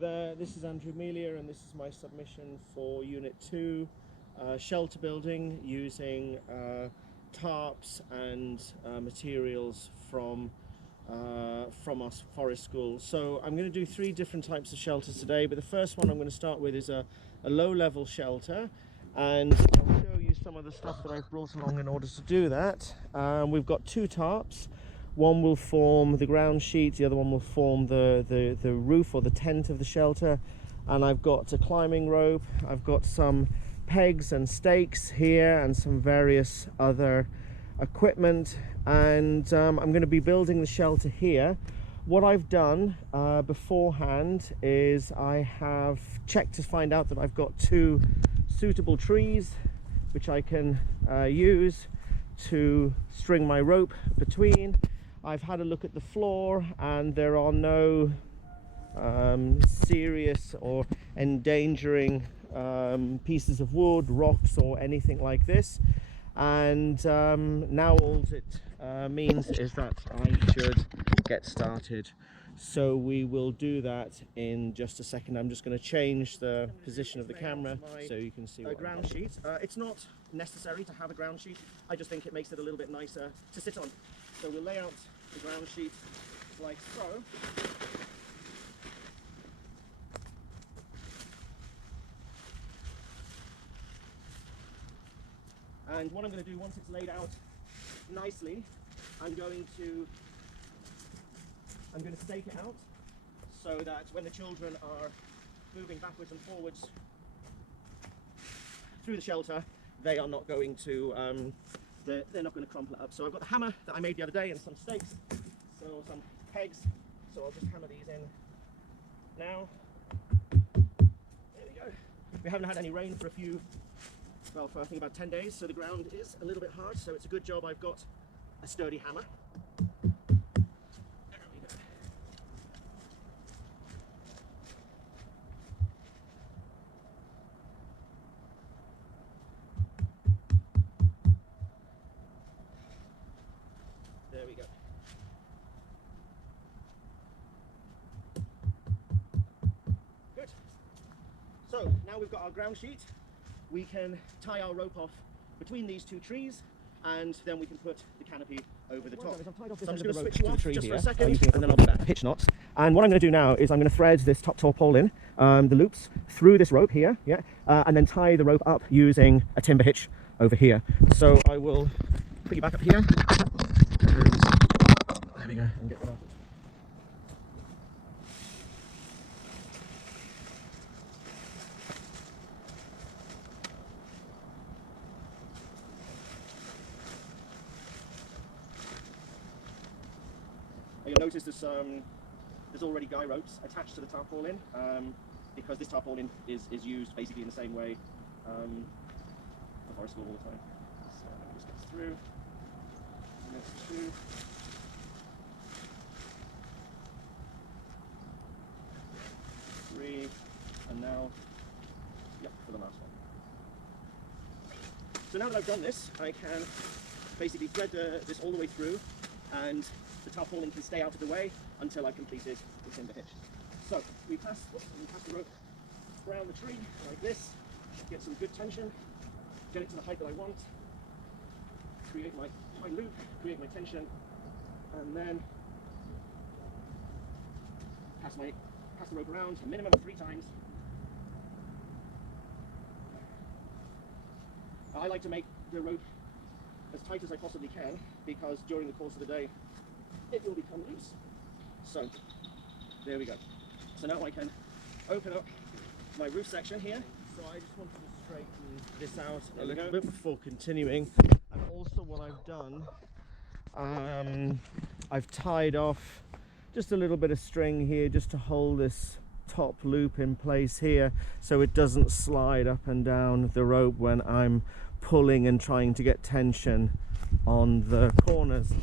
There, this is Andrew Melia, and this is my submission for Unit 2, shelter building using tarps and materials from our forest school. So I'm going to do 3 different types of shelters today, but the first one I'm going to start with is a low-level shelter, and I'll show you some of the stuff that I've brought along in order to do that. We've got 2 tarps. One will form the ground sheet, the other one will form the roof or the tent of the shelter. And I've got a climbing rope, I've got some pegs and stakes here and some various other equipment. And I'm going to be building the shelter here. What I've done beforehand is I have checked to find out that I've got 2 suitable trees which I can use to string my rope between. I've had a look at the floor, and there are no serious or endangering pieces of wood, rocks or anything like this. And now all it means is that I should get started. So we will do that in just a second. I'm just going to change the position of the camera so you can see what ground sheet. It's not necessary to have a ground sheet. I just think it makes it a little bit nicer to sit on. So we'll lay out the ground sheet like so. And what I'm going to do once it's laid out nicely, I'm going to stake it out so that when the children are moving backwards and forwards through the shelter, they are not going to they're not going to crumple it up. So I've got the hammer that I made the other day and some stakes, so some pegs. So I'll just hammer these in now. There we go. We haven't had any rain for for I think about 10 days, so the ground is a little bit hard, so it's a good job I've got a sturdy hammer. There we go. There we go. Good. So now we've got our ground sheet. We can tie our rope off between these 2 trees, and then we can put the canopy over the top. So I'm just going to switch you off just for a second, and then I'll be back. Hitch knots. And what I'm going to do now is I'm going to thread this top tarpaulin, the loops, through this rope here, and then tie the rope up using a timber hitch over here. So I will put you back up here. There we go. And get that off. You'll notice there's already guy ropes attached to the tarpaulin, because this tarpaulin is used basically in the same way for forest school all the time. So let me just get through. Next 2. Three, and now, yep, for the last one. So now that I've done this, I can basically thread this all the way through, and the tarpaulin can stay out of the way until I've completed the timber hitch. So we pass the rope around the tree like this, get some good tension, get it to the height that I want, create my loop, create my tension, and then pass the rope around a minimum of 3 times. I like to make the rope as tight as I possibly can, because during the course of the day it will become loose. So there we go. So now I can open up my roof section here. So I just wanted to straighten this out a little bit before continuing. And also what I've done, I've tied off just a little bit of string here just to hold this top loop in place here, so it doesn't slide up and down the rope when I'm pulling and trying to get tension on the corners.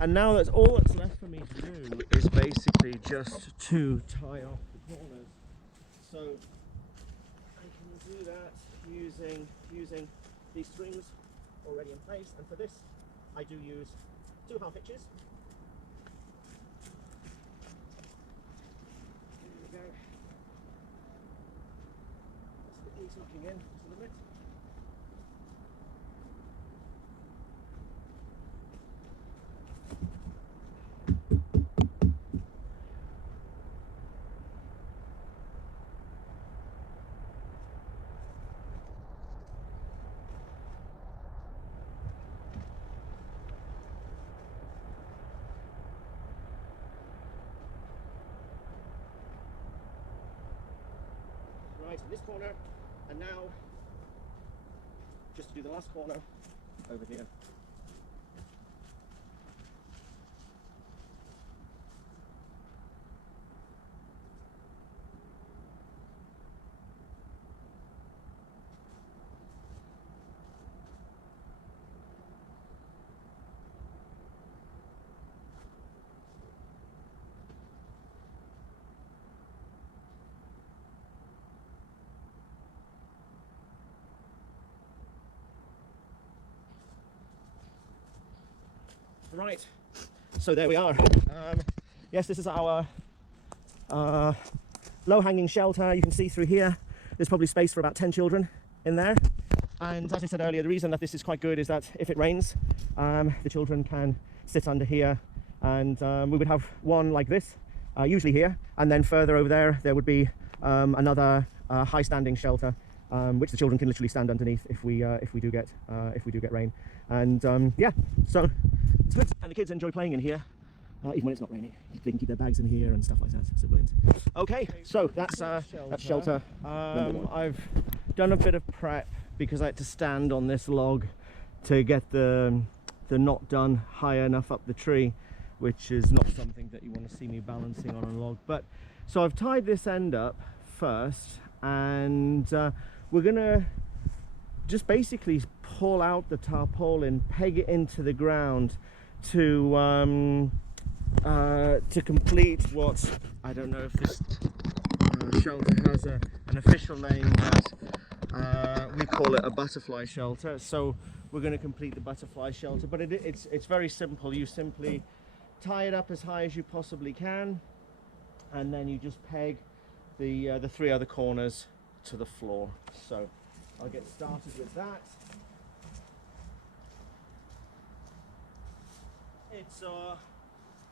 And now that's all that's left for me to do is basically just to tie off the corners. So I can do that using these strings already in place, and for this I do use 2 half hitches. There we go. tucking in just a little bit. Right, in this corner, and now just to do the last corner over here. Right, so there we are. Yes, this is our low-hanging shelter. You can see through here, there's probably space for about 10 children in there. And as I said earlier, the reason that this is quite good is that if it rains, the children can sit under here, and we would have one like this, usually here, and then further over there would be another high-standing shelter, which the children can literally stand underneath if we do get rain. And yeah, so it's good, and the kids enjoy playing in here, even when it's not raining. They can keep their bags in here and stuff like that. It's brilliant. Okay, so that's shelter. I've done a bit of prep because I had to stand on this log to get the knot done high enough up the tree, which is not something that you want to see me balancing on a log. But so I've tied this end up first, and we're gonna just basically pull out the tarpaulin, peg it into the ground to complete what, I don't know if this shelter has an official name, but we call it a butterfly shelter. So we're going to complete the butterfly shelter, but it's very simple. You simply tie it up as high as you possibly can, and then you just peg the 3 other corners to the floor. So I'll get started with that. It's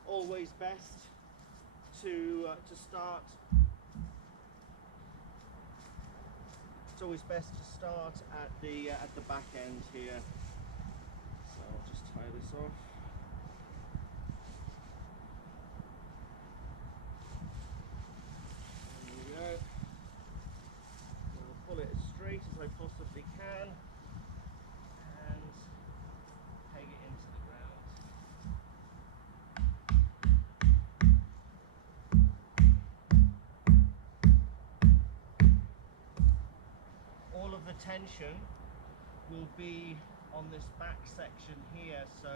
always best to start. It's always best to start at the back end here. So I'll just tie this off. There we go. I'll pull it as straight as I possibly can and peg it into the ground. All of the tension will be on this back section here, so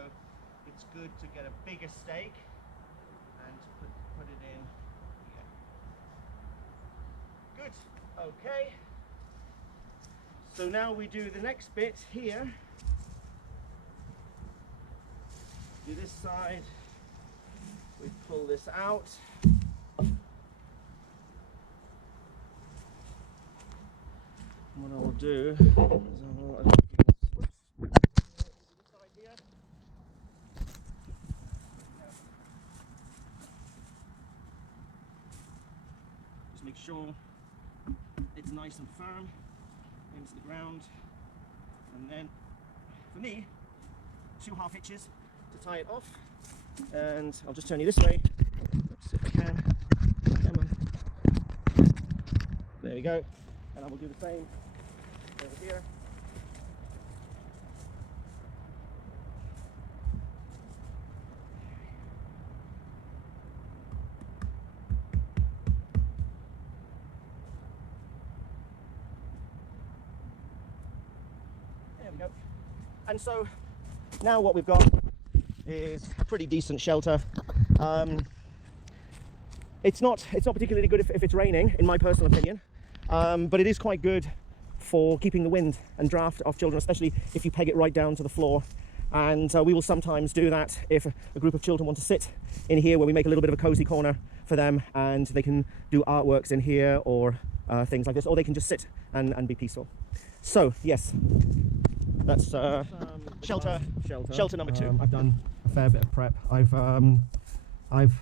it's good to get a bigger stake and to put it in here. Good, okay. So now we do the next bit here. Do this side, we pull this out. What I'll do is just make sure it's nice and firm into the ground, and then for me 2 half hitches to tie it off, and I'll just turn you this way. Let's see if I can. Come on. There we go, and I will do the same over here. There we go. And so now what we've got is a pretty decent shelter. It's not particularly good if it's raining, in my personal opinion, but it is quite good for keeping the wind and draft off children, especially if you peg it right down to the floor. And we will sometimes do that if a group of children want to sit in here, where we make a little bit of a cozy corner for them, and they can do artworks in here, or things like this, or they can just sit and be peaceful. So yes, that's shelter number 2. I've done a fair bit of prep. I've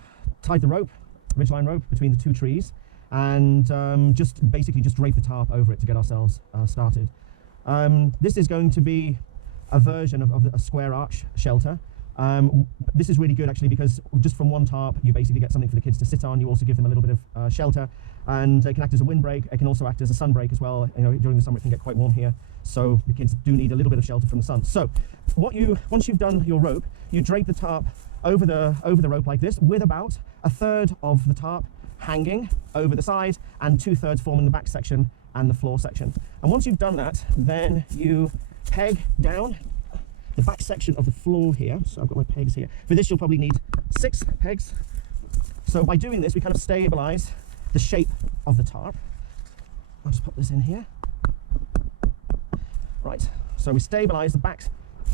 tied the rope, ridgeline rope, between the 2 trees, and just drape the tarp over it to get ourselves started. This is going to be a version of a square arch shelter. This is really good actually, because just from one tarp you basically get something for the kids to sit on. You also give them a little bit of shelter, and it can act as a windbreak. It can also act as a sun break as well. You know, during the summer it can get quite warm here, so the kids do need a little bit of shelter from the sun. So once you've done your rope, you drape the tarp over the rope like this, with about 1/3 of the tarp hanging over the side and 2/3 forming the back section and the floor section. And once you've done that, then you peg down the back section of the floor here. So I've got my pegs here. For this you'll probably need 6 pegs. So by doing this we kind of stabilize the shape of the tarp. I'll just pop this in here. Right, so we stabilize the back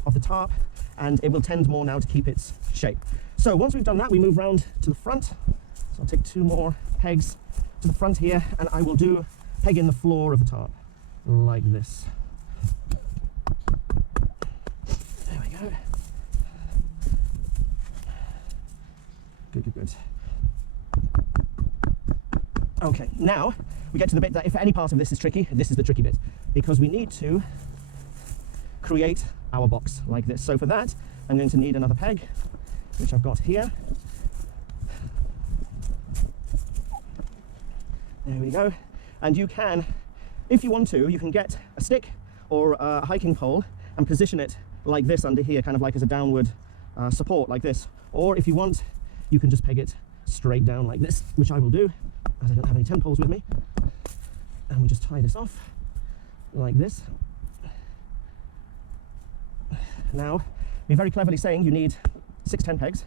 of the tarp, and it will tend more now to keep its shape. So once we've done that, we move round to the front. So I'll take 2 more pegs to the front here, and I will peg in the floor of the tarp like this. There we go. Good. Okay, now we get to the bit that if any part of this is tricky, this is the tricky bit, because we need to create our box like this. So for that, I'm going to need another peg, which I've got here. There we go. And you can, if you want to, you can get a stick or a hiking pole and position it like this under here, kind of like as a downward support like this. Or if you want, you can just peg it straight down like this, which I will do, as I don't have any tent poles with me. And we just tie this off like this. Now, we're very cleverly saying you need 6 tent pegs,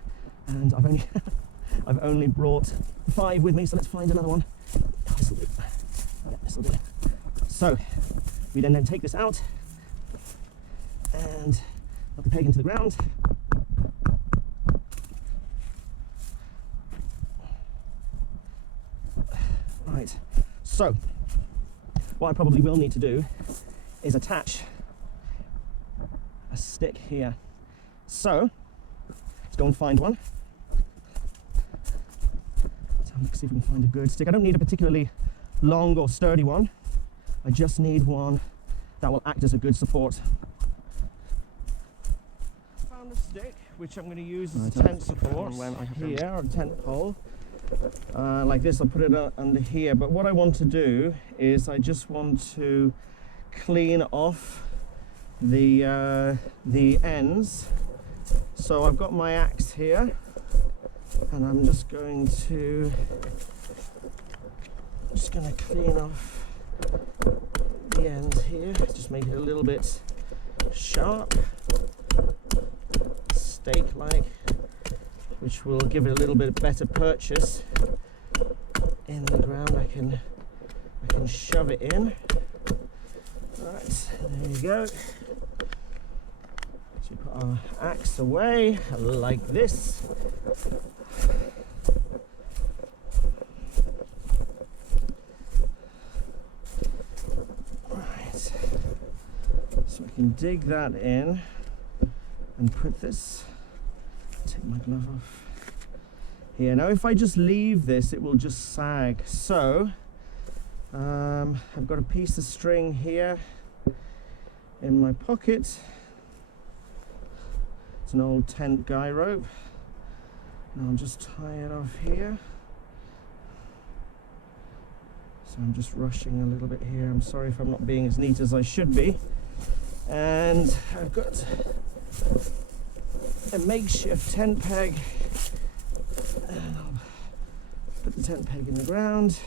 and I've only brought 5 with me, so let's find another one. Oh, this'll do. Yeah, this'll do. So we then take this out and put the peg into the ground. Right. So what I probably will need to do is attach a stick here. So let's go and find one. Let's see if we can find a good stick. I don't need a particularly long or sturdy one. I just need one that will act as a good support. Found a stick which I'm going to use as a tent support here, or a tent pole. Like this, I'll put it under here. But what I want to do is I just want to clean off the ends. So I've got my axe here, and I'm just going to clean off the ends here, just make it a little bit sharp, stake-like, which will give it a little bit better purchase in the ground. I can shove it in. Right, there you go. So we put our axe away like this. Right, so I can dig that in and put this, take my glove off here. Now if I just leave this, it will just sag. So I've got a piece of string here in my pocket. It's an old tent guy rope. And I'll just tie it off here. So I'm just rushing a little bit here. I'm sorry if I'm not being as neat as I should be. And I've got a makeshift tent peg. And I'll put the tent peg in the ground.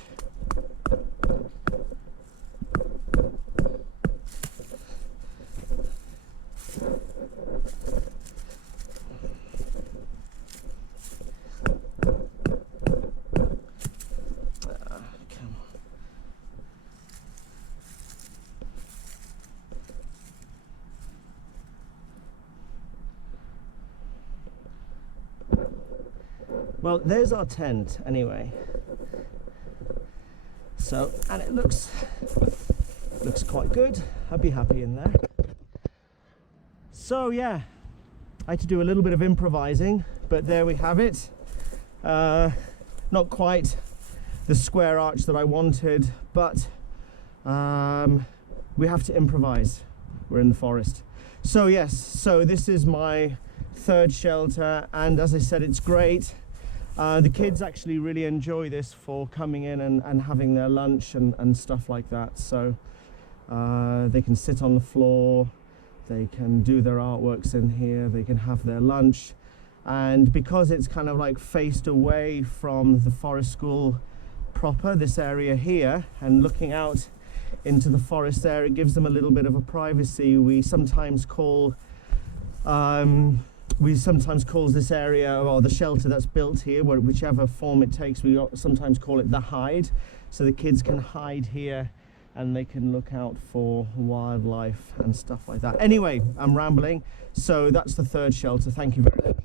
Well, there's our tent anyway. So, and it looks quite good. I'd be happy in there. So yeah, I had to do a little bit of improvising, but there we have it. Not quite the square arch that I wanted, but we have to improvise. We're in the forest. So yes, so this is my third shelter, and as I said, it's great. The kids actually really enjoy this for coming in and having their lunch and stuff like that. So they can sit on the floor, they can do their artworks in here, they can have their lunch. And because it's kind of like faced away from the forest school proper, this area here, and looking out into the forest there, it gives them a little bit of a privacy. We sometimes call this area, or the shelter that's built here, whichever form it takes, we sometimes call it the hide. So the kids can hide here and they can look out for wildlife and stuff like that. Anyway, I'm rambling. So that's the third shelter. Thank you very much.